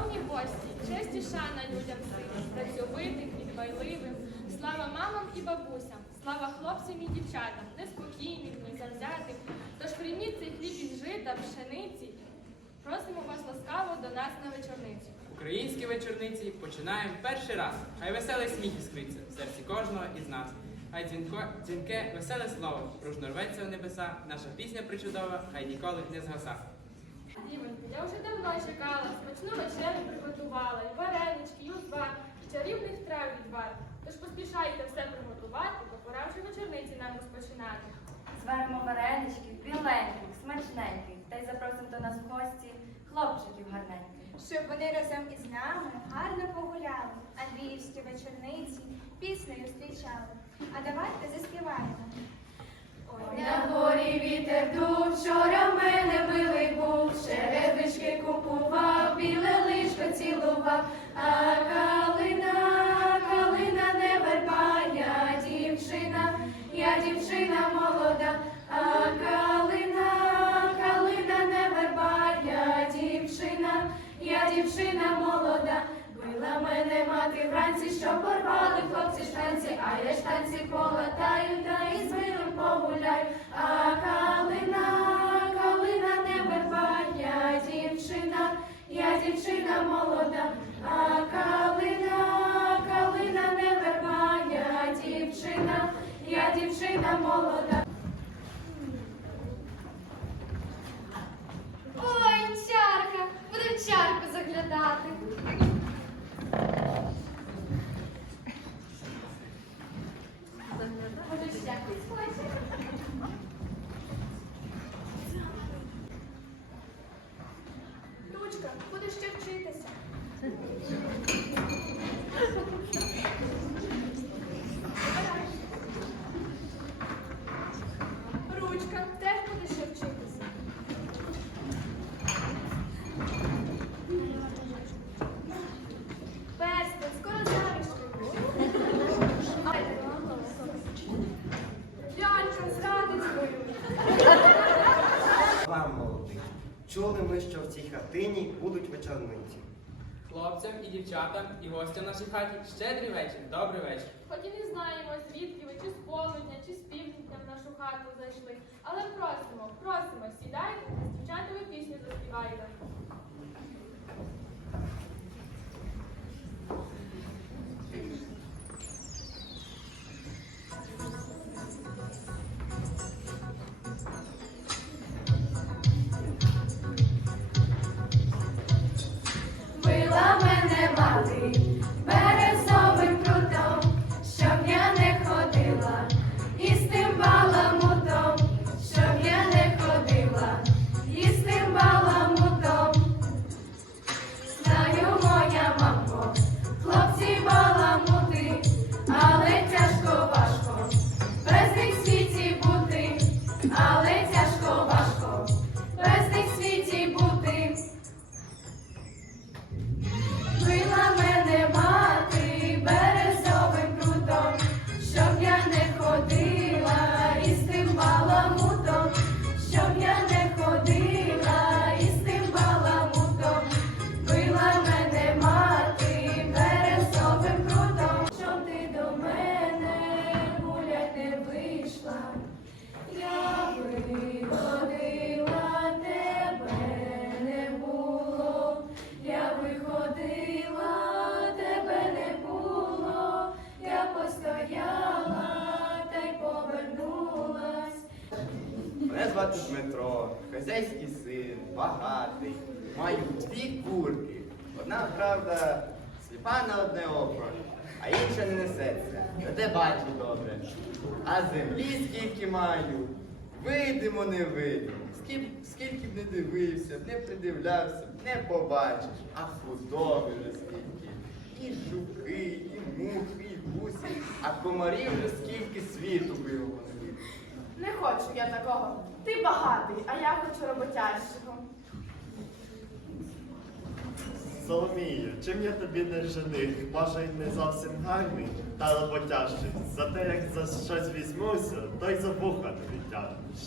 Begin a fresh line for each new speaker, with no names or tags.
Шановні гості, честь і шана людям сильним, працьовитим і. Слава мамам і бабусям, слава хлопцям і дівчатам, неспокійним, незавзятим. Тож прийміть цей хліб із жита, пшениці. Просимо вас ласкаво до нас на вечорницю.
Українські вечорниці починаємо перший раз. Хай веселий сміх іскриться в серці кожного із нас. Хай дзвінко, дзвінке, веселе слово, пружно рветься в небеса, наша пісня причудова, хай ніколи не згаса.
Дівонько, я вже давно чекала, смачну вечерю приготувала, і варенички, і узвар, і чарівних трав відвар. Тож поспішайте все приготувати, бо пора вже вечорниці нам розпочинати.
Зваримо вареничків, біленьких, смачненьких, та й запросимо до нас в гості хлопчиків гарненьких.
щоб вони разом із нами гарно погуляли, Андріївські вечорниці піснею зустрічали. А давайте заспіваємо. Ой,
На горі вітер дув, вчора мати що порвали хлопці штанці, а я штанці полатаю, та із миром погуляю. А калина, калина не верба, я дівчина, я дівчина молода, а калина, калина не верба, я дівчина, я дівчина молода. Ще вчитися.
Чули ми, що в цій хатині будуть вечорниці.
Хлопцям і дівчатам, і гостям нашій хаті щедрий вечір, добрий вечір.
Хоч і не знаємо, звідки ви, чи з полудня, чи з півдня в нашу хату зайшли. Але просимо, просимо, сідайте, з дівчатами пісню заспівайте.
Звати Дмитро, хазяйський син, багатий. Маю дві курки. Одна, правда, сліпа на одне око, а інша не несеться. Зате бачу добре. А землі скільки маю, видимо, не видимо. Скільки, скільки б не дивився, не придивлявся, не побачиш. А худоби вже скільки. І жуки, і мухи, і гусі, а комарів вже скільки світу виявило.
Не хочу я такого. Ти багатий, а я хочу роботящого.
Соломію, чим я тобі не жених? Може, й не зовсім гарний та роботящий. Зате як за щось візьмуся, то й за вуха не відтягнеш.